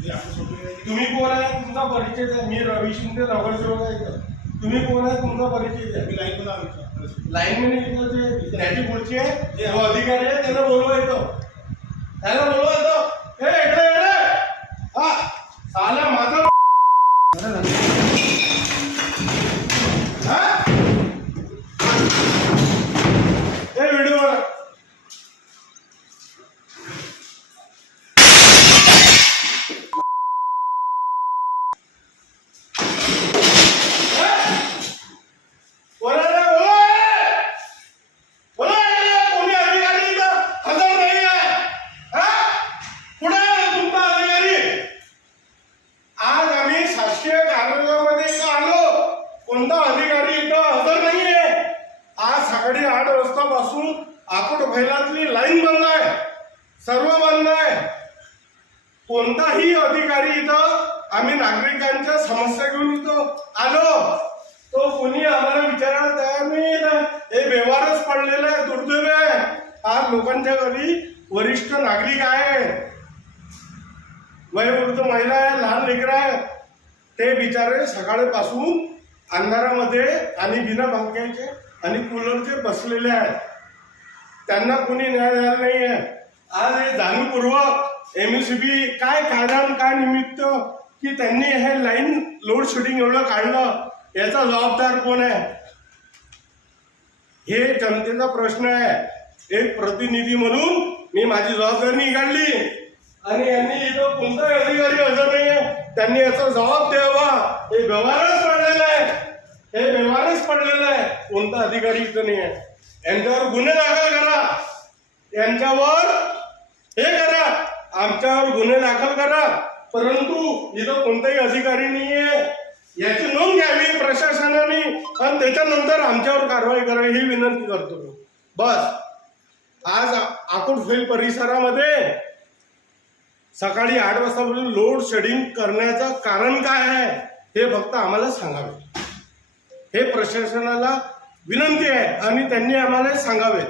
तुम्ही कोण आहे तुमचा परिचय द्या. मी रवी शिंदे नगरसेवक आहे. तुम्ही कोण आहे तुमचा परिचय द्या. लाईन मॅनेजर त्याची पुढची आहे जो अधिकारी आहे त्याला बोलवा येतो. त्याला बोलवा येतो. हे इकडे हा साला माझा व्हिडिओ कोणता अधिकारी इथं हजर नाहीये. आज सकाळी 8 वाजतापासून आकोट भैलातली लाईन बंद आहे. सर्व बंद आहे. कोणताही अधिकारी इथं आम्ही नागरिकांच्या समस्या घेऊन इथं आलो तो कोणी आम्हाला विचारायला तयार नाही. हे व्यवहारच पडलेलं आहे. दुर्दैव आहे. आज लोकांच्या घरी वरिष्ठ नागरिक आहे, वयोवृद्ध महिला आहे, लहान लेकरं आहे. ते बिचारे सकाळपासून अंधारामध्ये आणि बिना पंख्याचे आणि कूलरचे बसलेले आहेत. त्यांना कोणी न्याय द्यायला नाही आहे. आज हे जाणीवपूर्वक MSEB काय कारण काय निमित्त की त्यांनी हे लाईन लोड शेडिंग एवढं काढलं, याचा जबाबदार कोण आहे? हे जनतेचा प्रश्न आहे. एक प्रतिनिधी म्हणून मी माझी जबाबदारी निघाली आणि यांनी इथं कोणताही अधिकारी हजर नाही आहे. त्यांनी याचा जबाब द्यावा. हे व्यवहारच पडलेलं आहे. हे व्यवहारच पडलेलं आहे. कोणता अधिकारी इथं नाही आहे. यांच्यावर गुन्हे दाखल करा. यांच्यावर हे करा, आमच्यावर गुन्हे दाखल करा. परंतु इथं कोणताही अधिकारी नाही आहे याची नोंद घ्यावी प्रशासनाने आणि त्याच्यानंतर आमच्यावर कारवाई करावी ही विनंती करतो. बस आज आकोट फैल परिसरामध्ये सकाळी 8 वाजतापासून लोड शेडिंग करण्याचं कारण काय आहे हे फक्त आम्हाला सांगावे. हे प्रशासनाला विनंती आहे आणि त्यांनी आम्हाला सांगावे.